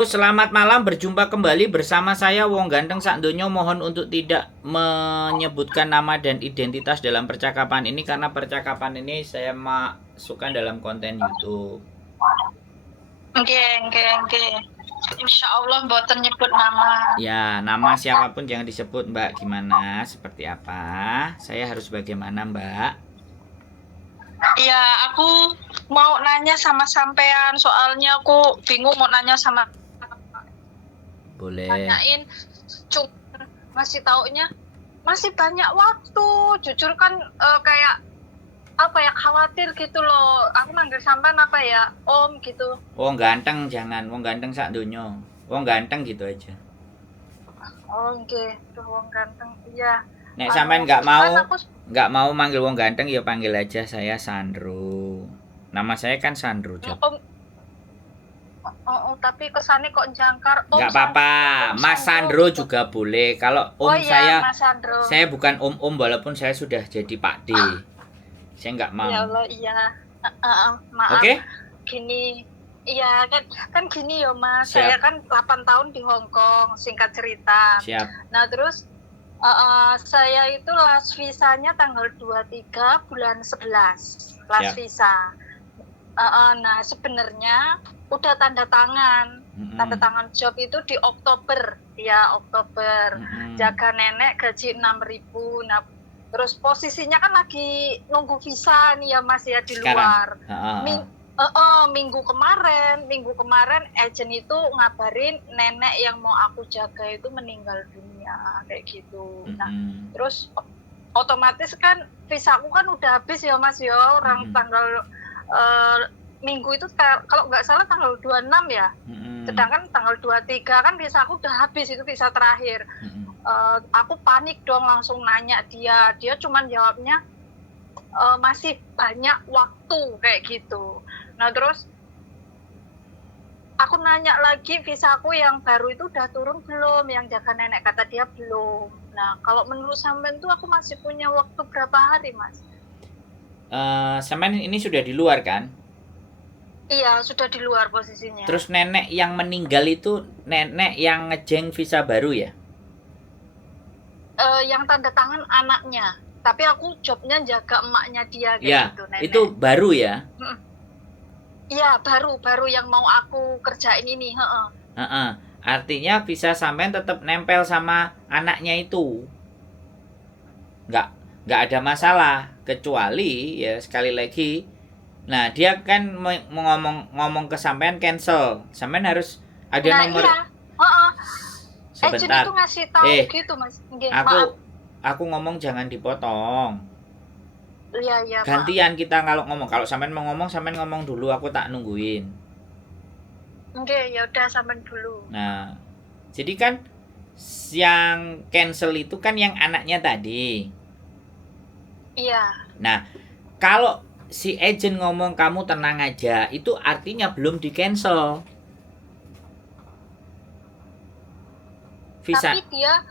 Selamat malam, berjumpa kembali bersama saya Wong Ganteng Sakdonyo. Mohon untuk tidak menyebutkan nama dan identitas dalam percakapan ini karena percakapan ini saya masukkan dalam konten YouTube. Oke. Insya Allah mboten nyebut nama. Ya, nama siapapun jangan disebut, Mbak. Gimana? Seperti apa? Saya harus bagaimana, Mbak? Ya, aku mau nanya sama sampean, soalnya aku bingung mau nanya sama Boleh. tanyain, cuma masih taunya masih banyak waktu. Jujur kan kayak apa ya, khawatir gitu loh. Aku manggil sampean apa ya, Om gitu. Wong Ganteng jangan, Wong Ganteng Sakdonyo. Wong Ganteng gitu aja. Oh, oke. Tuh Wong Ganteng. Iya. Nek sampean nggak Kan mau manggil Wong Ganteng ya panggil aja saya Sandro. Nama saya kan Sandro, Jok. Tapi kesannya kok jangkar. Nggak apa-apa, Mas Sandro juga boleh. Kalau Om Mas Sandro. saya bukan Om walaupun saya sudah jadi Pak D. Saya nggak mau. Ya Allah, iya. Maaf. Oke? Gini, iya kan gini ya Mas. Siap. Saya kan 8 tahun di Hong Kong, singkat cerita. Siap. Nah terus saya itu last visanya tanggal 23 bulan 11. Last visa. Nah sebenarnya udah tanda tangan. Tanda tangan job itu di Oktober. Ya, Oktober. Jaga nenek gaji 6.000. Nah, terus posisinya kan lagi nunggu visa nih ya Mas ya di luar. Minggu kemarin agent itu ngabarin nenek yang mau aku jaga itu meninggal dunia kayak gitu. Nah, terus otomatis kan visaku kan udah habis ya Mas ya, orang tanggal minggu itu kalau nggak salah tanggal 26 ya. Sedangkan tanggal 23 kan visaku udah habis, itu visa terakhir. Aku panik dong, langsung nanya dia cuman jawabnya masih banyak waktu kayak gitu. Nah terus aku nanya lagi visaku yang baru itu udah turun belum, yang jaga nenek, kata dia belum. Nah kalau menurut sampean tuh aku masih punya waktu berapa hari Mas? Sampean ini sudah di luar kan? Iya, sudah di luar posisinya. Terus nenek yang meninggal itu nenek yang ngejeng visa baru ya? Yang tanda tangan anaknya, tapi aku jobnya jaga emaknya dia kayak ya, gitu nenek. Itu baru ya? Iya, baru yang mau aku kerjain ini. Artinya visa sampean tetap nempel sama anaknya itu. Nggak ada masalah, kecuali ya sekali lagi. Nah, dia kan ngomong ke sampean cancel. Sampean harus ada nomor. Iya. Sebentar. Itu ngasih tahu gitu Mas. Aku ngomong jangan dipotong. Iya. Gantian kita kalau ngomong. Kalau sampean mau ngomong, sampean ngomong dulu, aku tak nungguin. Oke, ya udah sampean dulu. Nah, jadi kan yang cancel itu kan yang anaknya tadi. Iya. Nah, kalau si agent ngomong kamu tenang aja, itu artinya belum di cancel. Visa. Tapi dia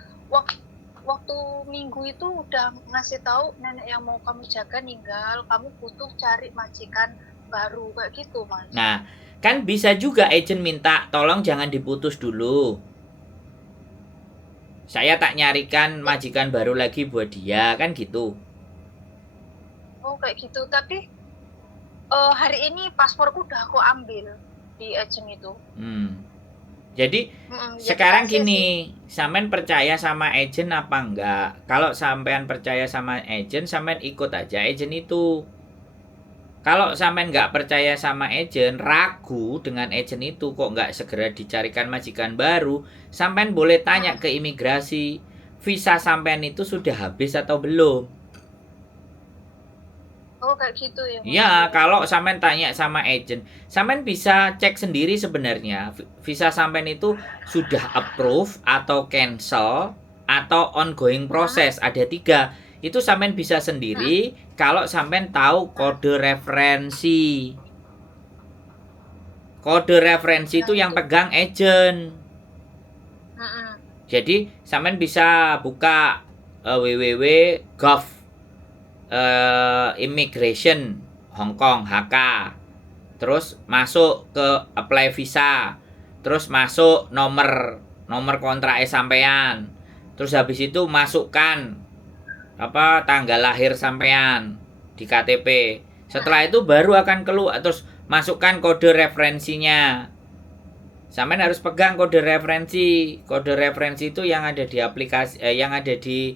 waktu minggu itu udah ngasih tahu nenek yang mau kamu jaga meninggal, kamu butuh cari majikan baru kayak gitu Mas. Nah, kan bisa juga agent minta tolong jangan diputus dulu. Saya tak nyarikan majikan baru lagi buat dia, kan gitu. Oh kayak gitu, tapi hari ini pasporku udah aku ambil di agent itu. Jadi sekarang gini, sampean percaya sama agent apa enggak? Kalau sampean percaya sama agent, sampean ikut aja agent itu. Kalau sampean nggak percaya sama agent, ragu dengan agent itu, kok nggak segera dicarikan majikan baru, sampean boleh tanya ke imigrasi, visa sampean itu sudah habis atau belum? Oh kayak gitu ya? Ya, kalau sampean tanya sama agent, sampean bisa cek sendiri sebenarnya visa sampean itu sudah approve atau cancel atau ongoing proses. Ada 3. Itu sampean bisa sendiri kalau sampean tahu kode referensi. Kode referensi itu yang pegang agent. Jadi sampean bisa buka www.gov immigration Hong Kong HK, terus masuk ke apply visa, terus masuk nomor kontrak sampean, terus habis itu masukkan tanggal lahir sampean di KTP. Setelah itu baru akan keluar, terus masukkan kode referensinya. Sampean harus pegang kode referensi. Kode referensi itu yang ada di aplikasi, yang ada di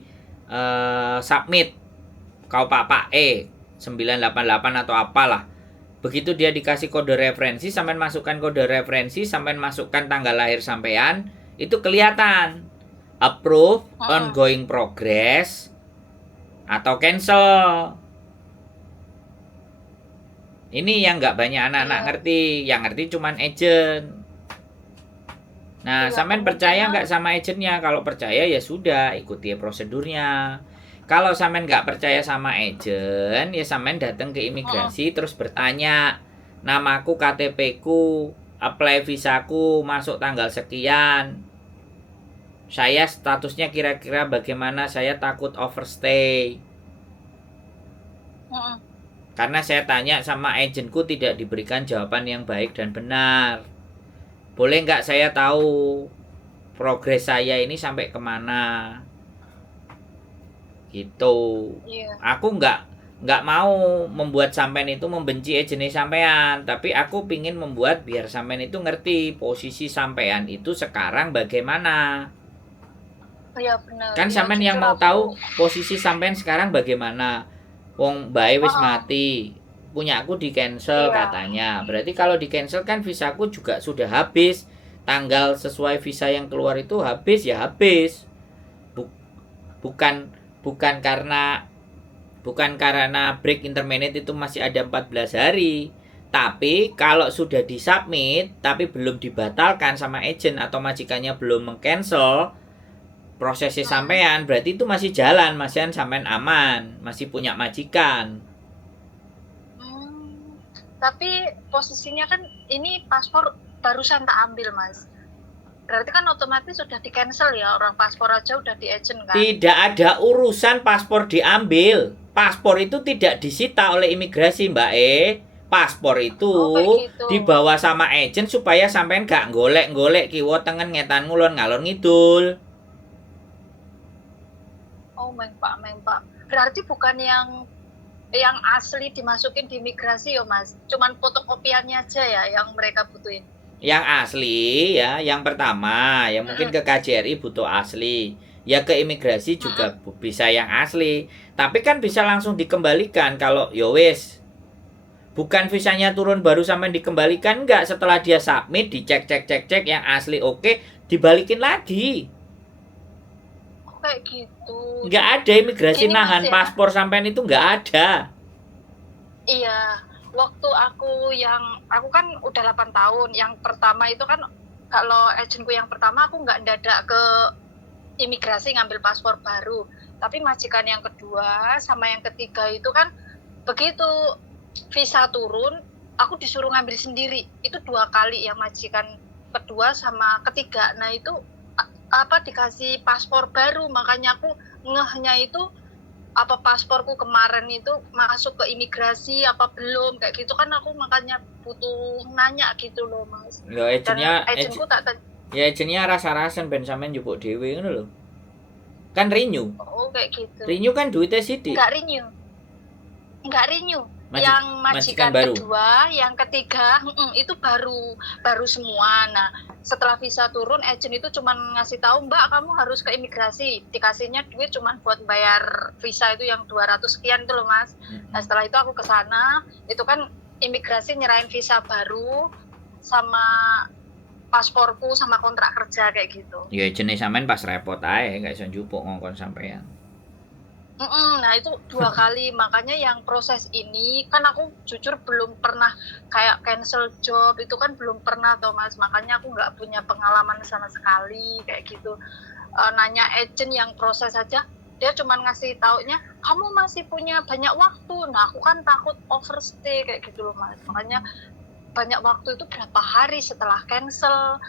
submit. Kau Pak E 988 atau apalah. Begitu dia dikasih kode referensi, sampean masukkan kode referensi, sampean masukkan tanggal lahir sampean, itu kelihatan approve, ongoing progress, atau cancel. Ini yang nggak banyak anak-anak ngerti. Yang ngerti cuman agent. Nah, sampean percaya nggak sama agentnya? Kalau percaya ya sudah, ikuti prosedurnya. Kalau sampean nggak percaya sama agent, ya sampean datang ke imigrasi terus bertanya, namaku, KTP ku, apply visaku, masuk tanggal sekian. Saya statusnya kira-kira bagaimana? Saya takut overstay. Karena saya tanya sama agentku tidak diberikan jawaban yang baik dan benar. Boleh nggak saya tahu progres saya ini sampai kemana? Gitu. Aku nggak mau membuat sampean itu membenci agent sampean, tapi aku pingin membuat biar sampean itu ngerti posisi sampean itu sekarang bagaimana. Iya benar. Kan sampean yang mau tahu posisi sampean sekarang bagaimana. Wong bae wis mati, punya aku di cancel katanya. Berarti kalau di cancel kan visaku juga sudah habis. Tanggal sesuai visa yang keluar itu habis ya habis. Bukan karena break intermediate itu masih ada 14 hari. Tapi kalau sudah disubmit tapi belum dibatalkan sama agent atau majikannya belum meng-cancel prosesnya sampean, berarti itu masih jalan, masih sampean aman, masih punya majikan. Tapi posisinya kan ini paspor barusan tak ambil, Mas. Berarti kan otomatis sudah di cancel ya, orang paspor aja udah di agent kan? Tidak ada urusan paspor diambil. Paspor itu tidak disita oleh imigrasi, Mbak Paspor itu gitu. dibawa sama agent supaya sampean gak golek-golek kiwa tengen ngetan ngulon ngalor ngidul. Pak. Berarti bukan yang asli dimasukin di imigrasi ya, Mas. Cuman fotokopiannya aja ya yang mereka butuhin. Yang asli ya, yang pertama ya mungkin ke KJRI butuh asli. Ya ke imigrasi juga bisa yang asli. Tapi kan bisa langsung dikembalikan kalau wis. Bukan visanya turun baru sampai dikembalikan, enggak, setelah dia submit dicek yang asli oke, dibalikin lagi. Kayak gitu. Nggak ada imigrasi nahan paspor sampean itu, nggak ada. Iya, waktu aku kan udah 8 tahun. Yang pertama itu kan kalau agentku yang pertama aku nggak dadak ke imigrasi ngambil paspor baru. Tapi majikan yang kedua sama yang ketiga itu kan begitu visa turun, aku disuruh ngambil sendiri. Itu 2 kali yang majikan kedua sama ketiga. Nah itu dikasih paspor baru, makanya aku ngehnya itu pasporku kemarin itu masuk ke imigrasi apa belum, kayak gitu kan aku makanya butuh nanya gitu loh, Mas. Ya agentku agentnya rasa-rasan ben sampean njupuk dhewe ngono lho. Kan renew. Oh, kayak gitu. Renew kan duitnya sithik. Enggak renew. Yang majikan kedua, yang ketiga itu baru semua. Nah, setelah visa turun, agent itu cuma ngasih tahu, Mbak, kamu harus ke imigrasi. Dikasihnya duit cuma buat bayar visa itu yang 200 sekian itu loh, Mas. Nah, setelah itu aku ke sana, itu kan imigrasi nyerahin visa baru sama pasporku sama kontrak kerja kayak gitu. Ya jenis sampean pas repot ae, gak iso njupuk ngongkon sampean. Nah itu 2 kali, makanya yang proses ini kan aku jujur belum pernah kayak cancel job itu kan belum pernah toh, Mas, makanya aku nggak punya pengalaman sama sekali kayak gitu. Nanya agent yang proses aja dia cuma ngasih taunya kamu masih punya banyak waktu. Nah aku kan takut overstay kayak gitu loh, Mas, makanya banyak waktu itu berapa hari setelah cancel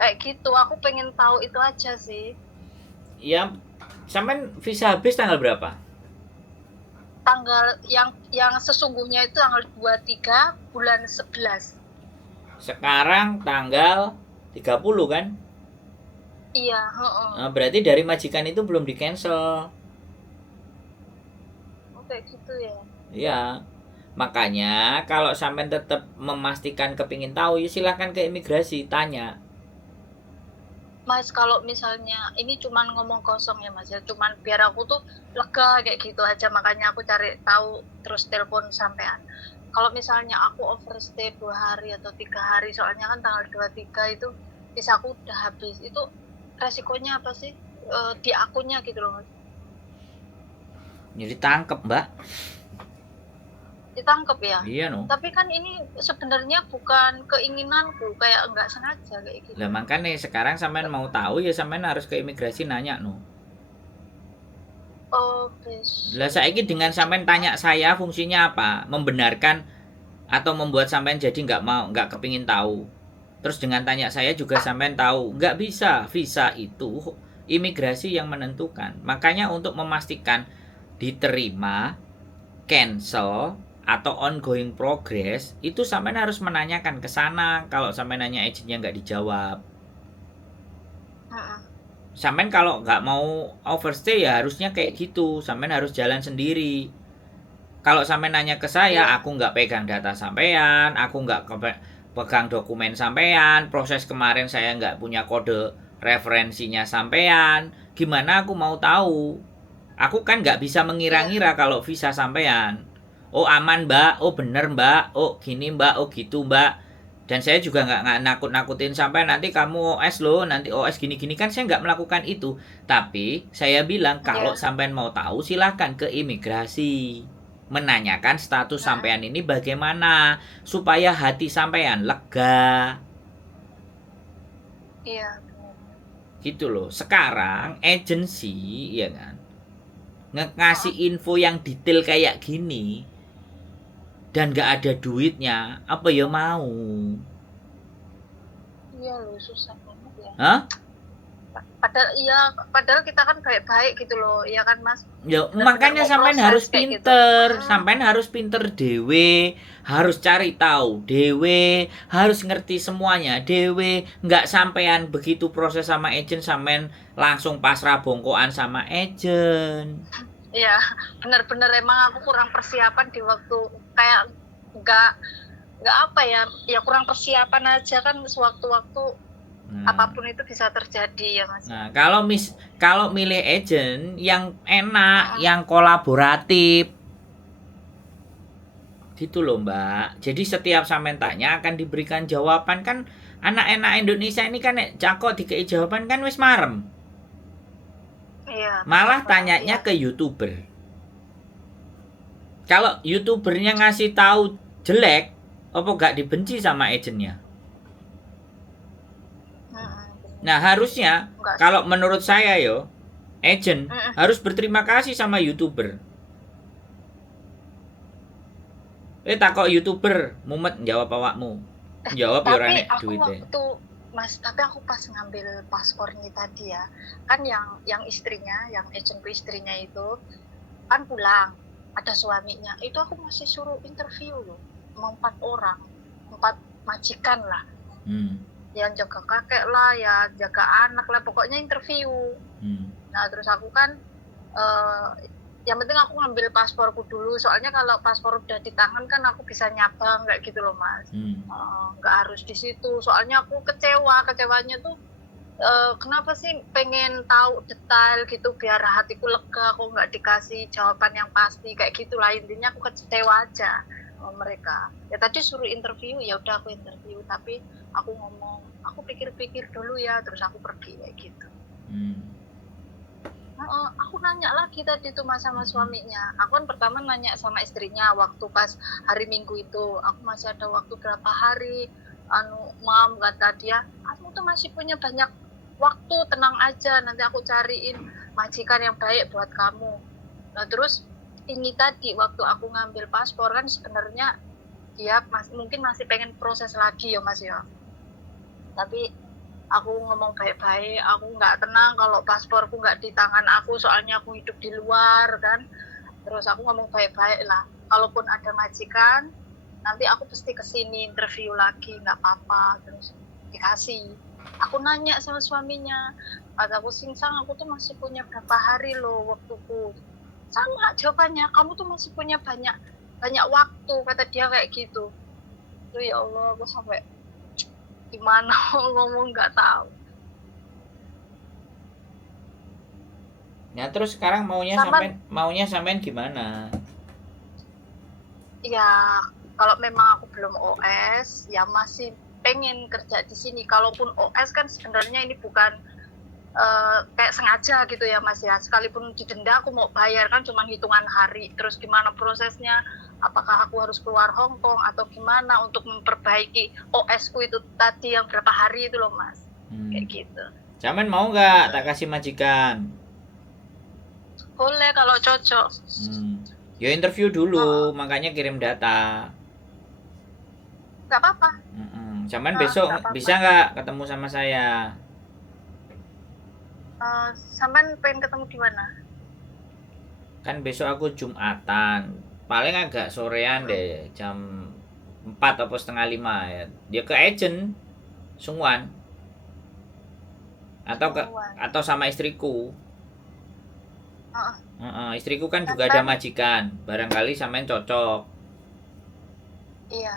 kayak gitu. Aku pengen tahu itu aja sih. Ya, sampean visa habis tanggal berapa? Tanggal yang sesungguhnya itu tanggal 23 bulan 11. Sekarang tanggal 30 kan? Iya, heeh. Nah, berarti dari majikan itu belum di cancel. Oh, kayak gitu ya. Iya. Makanya kalau sampean tetap memastikan kepingin tahu, ya silahkan ke imigrasi tanya. Mas, kalau misalnya ini cuman ngomong kosong ya Mas ya, cuman biar aku tuh lega kayak gitu aja, makanya aku cari tahu terus telepon sampean. Kalau misalnya aku overstay 2 hari atau 3 hari, soalnya kan tanggal 23 itu visaku udah habis. Itu resikonya apa sih? Di akunnya gitu loh Mas. Jadi tangkep, Mbak. Ditangkep ya. Iya no. Tapi kan ini sebenarnya bukan keinginanku, kayak nggak sengaja kayak gitu. Lah makanya sekarang sampean mau tahu ya sampean harus ke imigrasi nanya no. Oh, besok. Lah saiki dengan sampean tanya saya fungsinya apa? Membenarkan atau membuat sampean jadi nggak kepingin tahu. Terus dengan tanya saya juga sampean tahu, nggak bisa. Visa itu imigrasi yang menentukan. Makanya untuk memastikan diterima, cancel atau ongoing progress itu sampean harus menanyakan ke sana. Kalau sampean nanya agennya nggak dijawab, Heeh. sampean kalau nggak mau overstay ya harusnya kayak gitu. Sampean harus jalan sendiri. Kalau sampean nanya ke saya, Iya. aku nggak pegang data sampean, aku nggak pegang dokumen sampean, proses kemarin saya nggak punya kode referensinya sampean, gimana aku mau tahu? Aku kan nggak bisa Iya. mengira-ngira kalau visa sampean. Oh aman mbak, oh bener mbak, oh gini mbak, oh gitu mbak. Dan saya juga nggak nakut-nakutin sampai nanti kamu OS loh, nanti OS gini-gini kan saya nggak melakukan itu. Tapi saya bilang kalau Iya. sampean mau tahu silahkan ke imigrasi. Menanyakan status Heeh. sampean ini bagaimana supaya hati sampean lega. Iya, benar. Gitu loh. Sekarang agensi ya kan ngasih Heeh. info yang detail kayak gini dan gak ada duitnya, apa ya mau? Iya loh, susah banget ya. Hah? Padahal kita kan baik-baik gitu loh, iya kan Mas? Ya, Bener-bener makanya mau sampean proses harus kayak gitu. pinter, sampean harus pinter dewe, harus cari tahu dewe, harus ngerti semuanya dewe, nggak sampean begitu proses sama agent sampean langsung pasrah bongkoan sama agent. Iya, bener-bener emang aku kurang persiapan di waktu kayak nggak nggak apa ya, ya kurang persiapan aja kan sewaktu-waktu apapun itu bisa terjadi ya Mas. Nah, kalau milih agent yang enak, Heeh. yang kolaboratif, gitu loh Mbak. Jadi setiap sampean tanya akan diberikan jawaban kan. Anak-anak Indonesia ini kan cakok dikei jawaban kan wis marem. Iya. Malah bener, tanyanya iya. ke YouTuber. Kalau YouTubernya ngasih tahu jelek, apa gak dibenci sama agentnya? Heeh. Nah harusnya Enggak sih. kalau menurut saya yo, agent Heeh. harus berterima kasih sama YouTuber. Takok YouTuber, mumet jawab awakmu. Jawab ya ora Tapi nek aku duite. waktu Mas, tapi aku pas ngambil paspornya tadi ya, kan yang istrinya, yang agentku istrinya itu kan pulang, ada suaminya. Itu aku masih suruh interview loh, mau 4 orang, 4 majikan lah, yang jaga kakek lah, ya jaga anak lah, pokoknya interview. Nah terus aku kan yang penting aku ngambil pasporku dulu, soalnya kalau paspor udah di tangan kan aku bisa nyabang kayak gitu loh Mas. Nggak harus di situ, soalnya aku kecewanya tuh kenapa sih pengen tahu detail gitu biar hatiku lega, kok nggak dikasih jawaban yang pasti kayak gitulah, intinya aku kecewa aja sama mereka. Ya tadi suruh interview, ya udah aku interview, tapi aku ngomong aku pikir-pikir dulu ya, terus aku pergi kayak gitu. Aku nanya lagi tadi tuh Mas sama suaminya. Aku kan pertama nanya sama istrinya waktu pas hari Minggu itu, aku masih ada waktu berapa hari, Mam kata dia, kamu tuh masih punya banyak waktu, tenang aja, nanti aku cariin majikan yang baik buat kamu. Nah terus ini tadi waktu aku ngambil paspor kan sebenarnya dia mungkin masih pengen proses lagi ya Mas ya. Tapi aku ngomong baik-baik, aku nggak tenang kalau pasporku nggak di tangan aku, soalnya aku hidup di luar kan. Terus aku ngomong baik-baik lah, kalaupun ada majikan, nanti aku pasti kesini interview lagi, nggak apa-apa. Terus dikasih. Aku nanya sama suaminya, kataku Singsang, aku tuh masih punya berapa hari loh waktuku. Sama jawabannya, kamu tuh masih punya banyak waktu, kata dia kayak gitu. Tuh ya Allah, aku sampai gimana ngomong nggak tahu. Nah, terus sekarang maunya sampean gimana? Ya, kalau memang aku belum OS, ya masih pengen kerja di sini. Kalaupun OS kan sebenarnya ini bukan kayak sengaja gitu ya Mas ya. Sekalipun didenda aku mau bayar kan cuma hitungan hari. Terus gimana prosesnya? Apakah aku harus keluar Hong Kong atau gimana untuk memperbaiki OS ku itu tadi yang berapa hari itu loh Mas. Kayak gitu. Sampean mau nggak tak kasih majikan? Boleh kalau cocok. Ya interview dulu, makanya kirim data. Gak apa-apa. Sampean besok bisa nggak ketemu sama saya? Sampean pengen ketemu di mana? Kan besok aku Jumatan. Paling agak sorean deh, jam 4 atau setengah 5 ya. Dia ke agent Sungwan. Atau sama istriku. Istriku kan juga ada majikan. Barangkali sampean cocok. Iya.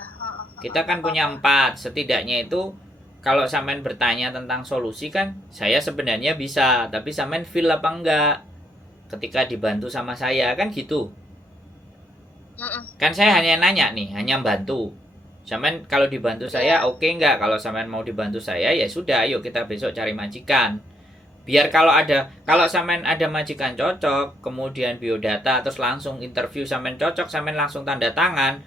Kita kan punya 4. Setidaknya itu kalau sampean bertanya tentang solusi kan saya sebenarnya bisa, tapi sampean feel apa enggak ketika dibantu sama saya kan gitu. Kan saya hanya nanya nih, hanya bantu. Sampean kalau dibantu saya oke enggak? Kalau sampean mau dibantu saya ya sudah, ayo kita besok cari majikan. Biar kalau sampean ada majikan cocok, kemudian biodata terus langsung interview sampean cocok, sampean langsung tanda tangan,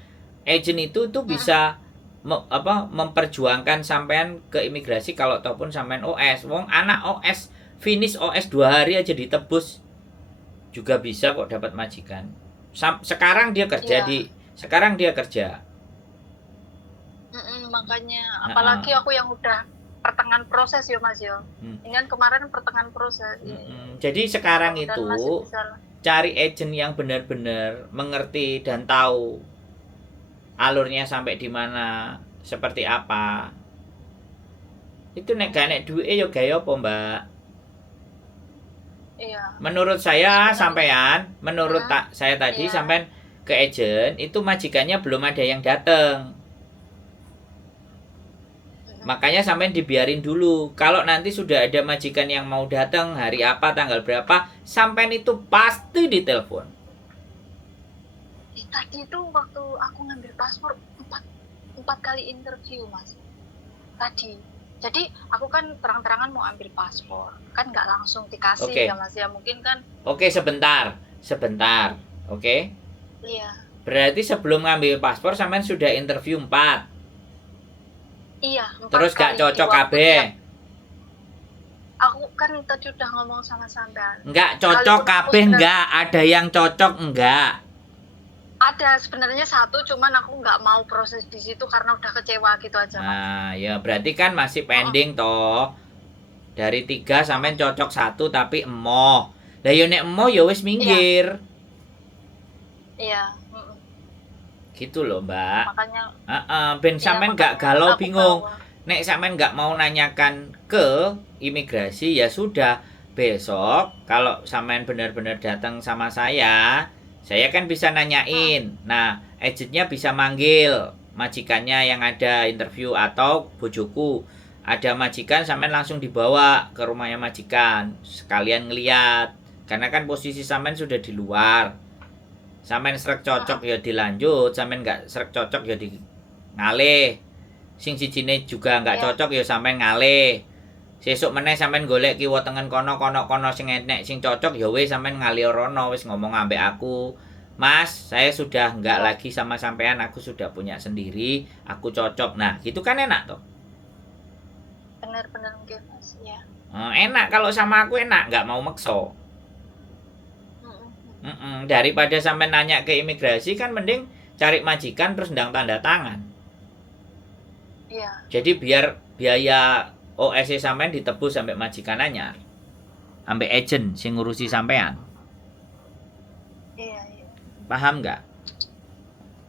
agent itu tuh bisa memperjuangkan sampean ke imigrasi kalau ataupun sampean OS. Wong anak OS finish OS 2 hari aja ditebus juga bisa kok dapat majikan. Sekarang dia kerja sekarang dia kerja. Makanya apalagi aku yang udah pertengahan proses ya Mas yo. Ini kan kemarin pertengahan proses. Jadi sekarang itu cari agent yang benar-benar mengerti dan tahu alurnya sampai di mana, seperti apa. Itu nek gak nek duwe yo gawe apa, Mbak? Iya. Menurut saya sampean, menurut saya tadi sampean ke agent itu majikannya belum ada yang datang. Makanya sampean dibiarin dulu. Kalau nanti sudah ada majikan yang mau datang hari apa, tanggal berapa, sampean itu pasti ditelepon. Tadi itu waktu aku ngambil paspor 4 kali interview Mas. Tadi. Jadi aku kan terang-terangan mau ambil paspor. Kan nggak langsung dikasih ya Mas ya. Mungkin kan. Oke, sebentar. Oke? Iya. Berarti sebelum ngambil paspor sampean sudah interview 4. Iya, 4 terus gak cocok kabeh. Aku kan tadi udah ngomong sama sampean. Enggak cocok kabeh enggak, ada yang cocok enggak? Ada sebenarnya 1, cuman aku nggak mau proses di situ karena udah kecewa gitu aja. Nah, ya berarti kan masih pending toh. Dari 3 sampean cocok 1 tapi emoh. Lah yo nek emoh ya wis minggir. Iya. Gitu loh Mbak. Makanya ben sampean gak galau bingung. Nek sampean gak mau nanyakan ke imigrasi ya sudah, besok kalau sampean benar-benar datang sama saya kan bisa nanyain. Nah, agentnya bisa manggil majikannya yang ada interview atau bojoku. Ada majikan sampean langsung dibawa ke rumahnya majikan sekalian ngeliat. Karena kan posisi sampean sudah di luar. Sampean srek cocok ya dilanjut, sampean gak srek cocok ya di ngalih. Sing sijine juga gak cocok ya sampean ngalih. Sesuk meneh sampean golek kiwa tengen kono sing enek sing cocok ya wis sampean ngalih rono wis ngomong ambek aku. Mas, saya sudah enggak lagi sama sampean, aku sudah punya sendiri, aku cocok. Nah, gitu kan enak toh? Bener-bener mungkin Mas, ya. Enak kalau sama aku enak, enggak mau makso. Daripada sampai nanya ke imigrasi kan mending cari majikan terus ndang tanda tangan. Iya. Jadi biar biaya OS sampean ditebus sampai majikan anyar. Sampai agent sing ngurusi sampean. Iya. Paham nggak?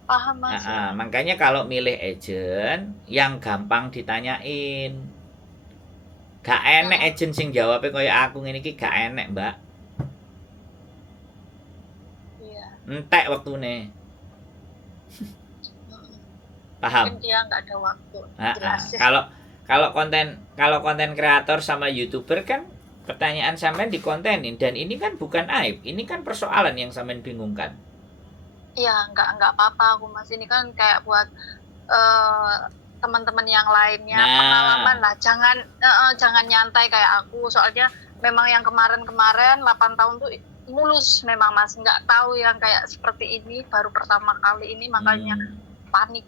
Paham Mas. Makanya kalau milih agent yang gampang ditanyain. Gak enek agent sing jawabnya kaya aku ngene iki, gak enek, Mbak. Iya. Entek waktune. Mm-mm. Paham? Mungkin dia nggak ada waktu jelasin. Kalau konten kreator sama YouTuber kan pertanyaan sampean dikontenin, dan ini kan bukan aib, ini kan persoalan yang sampean bingungkan. Iya, nggak apa-apa aku Mas. Ini kan kayak buat teman-teman yang lainnya pengalaman lah. Jangan nyantai kayak aku. Soalnya memang yang kemarin-kemarin 8 tahun tuh mulus memang Mas. Nggak tahu yang kayak seperti ini baru pertama kali ini, makanya panik.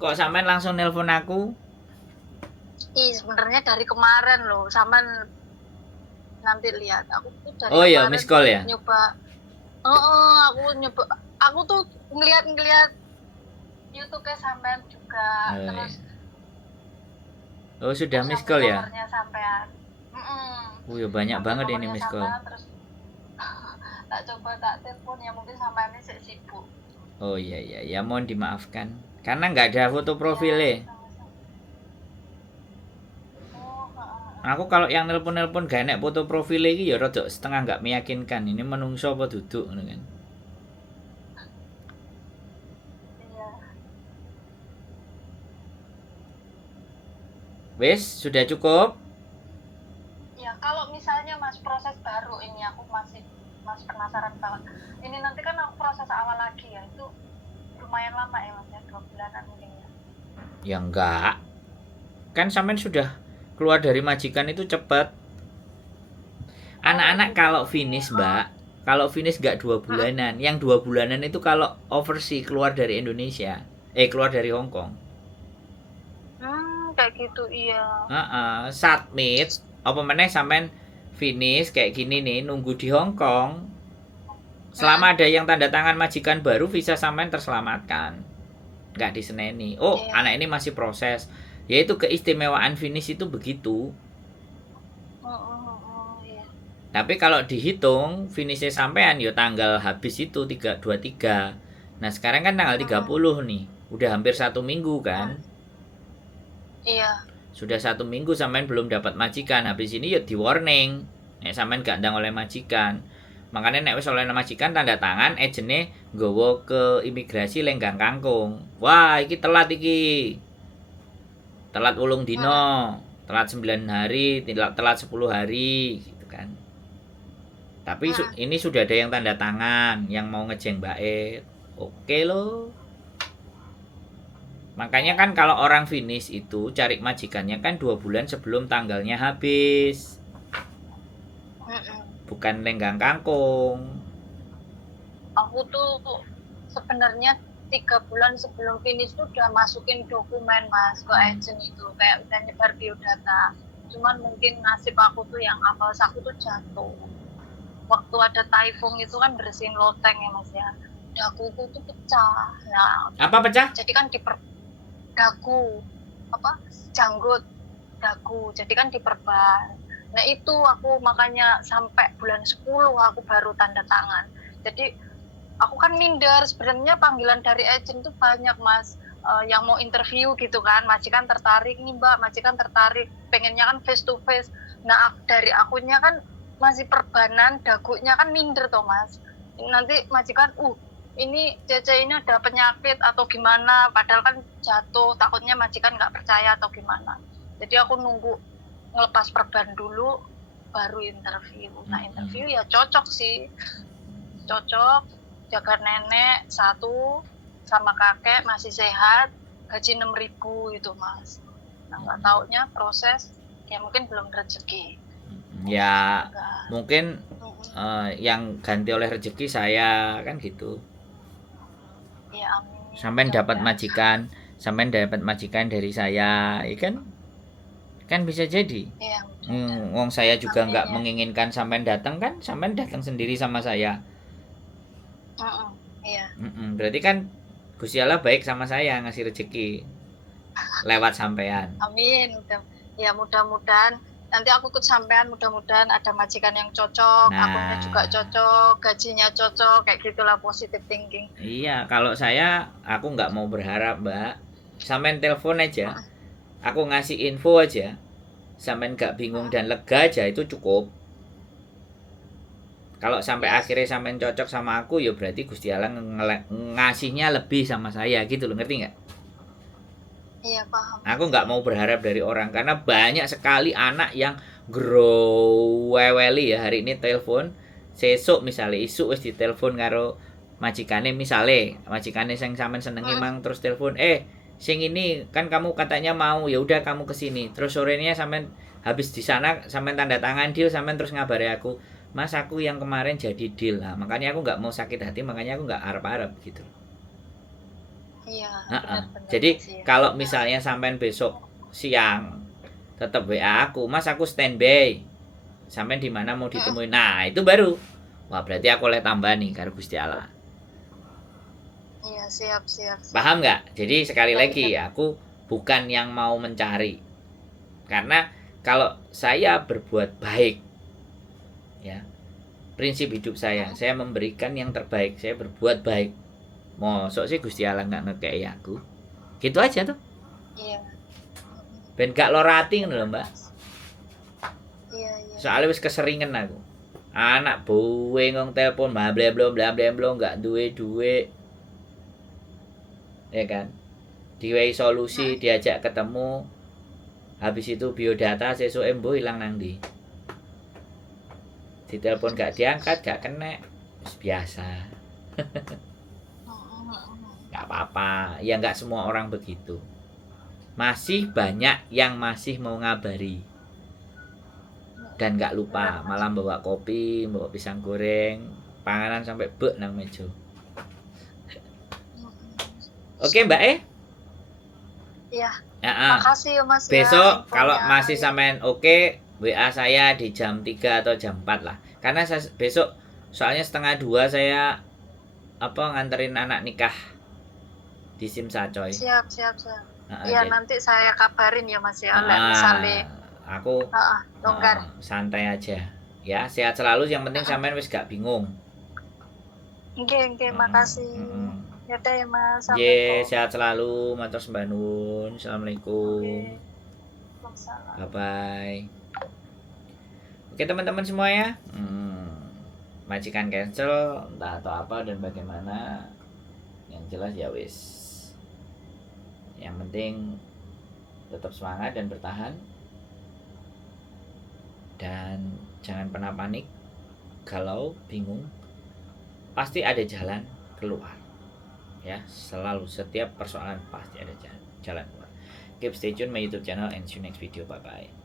Kok sampean langsung nelpon aku? Sebenarnya dari kemarin loh, sampean nanti lihat aku tuh dari Oh iya, miss call ya? Nyoba. Aku tuh ngeliat YouTube-nya sampean juga. Terus oh sudah miss call ya? Sampean. Oh ya banyak banget ini miss call. Terus tak coba tak telepon, ya mungkin sampean ini sibuk. Oh iya ya mohon dimaafkan karena nggak ada foto profilnya. Aku kalau yang nelpon gak enek foto profilnya iki ya rada setengah nggak meyakinkan. Ini menungso apa duduk ngono kan. Wes, sudah cukup? Ya, kalau misalnya Mas proses baru ini aku masih penasaran banget. Ini nanti kan aku proses awal lagi ya, itu lumayan lama ya Mas ya, 2 bulanan mungkin ya. Ya enggak. Kan sampean sudah keluar dari majikan itu cepat. Anak-anak kalau finish, Mbak, kalau finish enggak 2 bulanan. Yang 2 bulanan itu kalau overseas keluar dari Indonesia. Keluar dari Hong Kong. Kayak gitu iya. Submit apa meneh sampean finish kayak gini nih, nunggu di Hong Kong. Selama ada yang tanda tangan majikan baru, visa sampean terselamatkan. Enggak diseneni. Anak ini masih proses. Yaitu keistimewaan finish itu begitu. Iya. Tapi kalau dihitung finishnya sampean ya tanggal habis itu 23. Nah, sekarang kan tanggal 30 nih. Udah hampir 1 minggu kan? Iya. Sudah 1 minggu sampean belum dapat majikan. Habis ini ya di warning. Nek sampean gak ndang oleh majikan. Makanya nek wis oleh majikan tanda tangan, agene nggawa ke imigrasi Lenggang Kangkung. Wah, iki telat iki. Telat 8 dino, telat 9 hari, telat 10 hari gitu kan. Tapi ini sudah ada yang tanda tangan, yang mau ngejeng Mbak E. Oke loh. Makanya kan kalau orang finish itu cari majikannya kan 2 bulan sebelum tanggalnya habis. Bukan Lenggang Kangkung. Aku tuh sebenarnya 3 bulan sebelum finish tuh udah masukin dokumen Mas ke agent itu, kayak udah nyebar biodata. Cuman mungkin nasib aku tuh yang apel aku tuh jatuh. Waktu ada typhoon itu kan bersihin loteng ya Mas ya. Daguku tuh pecah. Nah, apa pecah? Jadi kan dagu janggut dagu, jadi kan diperban. Nah itu aku makanya sampai bulan 10 aku baru tanda tangan. Jadi aku kan minder, sebenarnya panggilan dari agent tuh banyak Mas, yang mau interview gitu kan, majikan tertarik nih Mbak, majikan tertarik, pengennya kan face to face. Nah dari akunya kan masih perbanan, dagunya kan minder toh Mas, nanti majikan ini Cece ini ada penyakit atau gimana, padahal kan jatuh, takutnya majikan nggak percaya atau gimana. Jadi aku nunggu ngelepas perban dulu baru interview. Nah interview ya cocok sih, cocok, jaga nenek 1 sama kakek masih sehat, gaji 6.000 itu Mas. Nah nggak taunya proses ya mungkin belum rezeki ya. Mungkin yang ganti oleh rezeki saya kan gitu. Ya, amin. Sampai dapat majikan dari saya, ya kan bisa jadi. Iya. Wong saya juga nggak menginginkan sampean datang kan, sampean datang sendiri sama saya. Iya. Berarti kan Gusti Allah baik sama saya, ngasih rezeki lewat sampean. Amin. Ya mudah-mudahan nanti aku ikut sampean, mudah-mudahan ada majikan yang cocok, akunya juga cocok, gajinya cocok, kayak gitulah, positive thinking. Iya, kalau aku nggak mau berharap Mbak. Sampean telepon aja, aku ngasih info aja. sampean gak bingung dan lega aja itu cukup. Kalau sampai akhirnya sampean cocok sama aku, ya berarti Gusti Allah ngasihnya lebih sama saya gitu loh, ngerti nggak? Iya, paham. Aku nggak mau berharap dari orang karena banyak sekali anak yang groweweli ya hari ini telepon, sesuk misalnya isu wis ditelepon karo majikane misale, majikane sing sampean senengi mang terus telepon, sing ini kan kamu katanya mau, ya udah kamu kesini. Terus sorenya sampean habis di sana sampean tanda tangan deal, sampean terus ngabari aku, Mas aku yang kemarin jadi deal. Nah, makanya aku nggak mau sakit hati, makanya aku nggak arep-arep gitu. Iya, benar-benar. Jadi kalau misalnya sampean besok siang tetap WA aku, Mas aku standby, sampean di mana mau ditemuin. Nah itu baru, wah berarti aku oleh tambah nih karo Gusti Allah. Iya, siap. Paham nggak? Jadi sekali lagi aku bukan yang mau mencari, karena kalau saya berbuat baik, ya prinsip hidup saya memberikan yang terbaik, saya berbuat baik. Mosok sih Gusti Allah nggak ngekei aku, gitu aja tuh. Iya. Ben gak lara ati ngono lho, Mbak. Iya. Soalnya wis keseringan aku. Anak buwe ngong telepon blablabla nggak duwe duit. Ya kan? Diwehi solusi, diajak ketemu. Habis itu biodata sesuk embo ilang nang ndi. Ditelepon gak diangkat, gak kena. Wis biasa. Gak apa-apa. Ya nggak semua orang begitu. Masih banyak yang masih mau ngabari. Dan gak lupa malah bawa kopi, bawa pisang goreng, panganan sampai bek nang meja. Oke Mbak Iya. Makasih ya Mas. Besok ya, kalau masih sampean oke, WA saya di jam 3 atau jam 4 lah. Karena saya, besok soalnya 1:30 saya nganterin anak nikah di Simsacoy. Siap. Iya, nanti saya kabarin ya Mas ya. Misalnya aku longgar. Santai aja. Ya, sehat selalu, yang penting sampean wis gak bingung. Oke, makasih. Ya deh Mas. Sehat selalu, matur sembah nuwun. Assalamualaikum. Bye bye. Oke teman-teman semuanya. Majikan cancel entah atau apa dan bagaimana. Yang jelas ya wis. Yang penting tetap semangat dan bertahan. Dan jangan pernah panik. Kalau bingung, pasti ada jalan keluar. Ya, selalu setiap persoalan pasti ada jalan keluar. Keep stay tune my YouTube channel and see you next video. Bye bye.